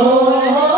oh.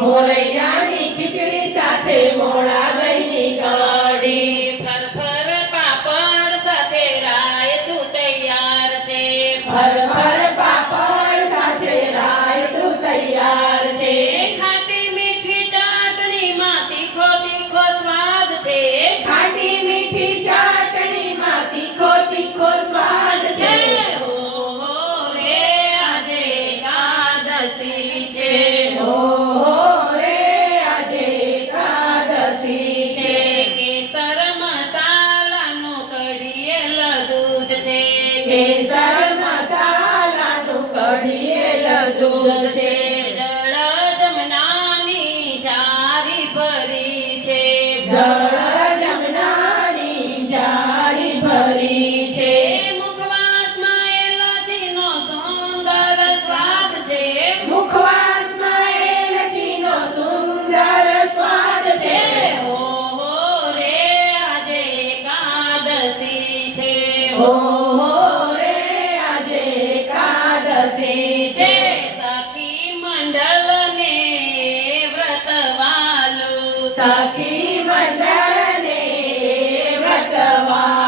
மூலையா કેસર મસાલાનું કઢિયેલ દૂધ છે. જળ જમનાની જારી ભરી છે. જળ જમનાની જારી ભરી છે. મુખવાસમાં એલચીનો સુંદર સ્વાદ છે. મુખવાસમાં એલચીનો સુંદર સ્વાદ છે. ઓહો રે આજે છે. സഖി മണ്ഡലേ ഭഗവാൻ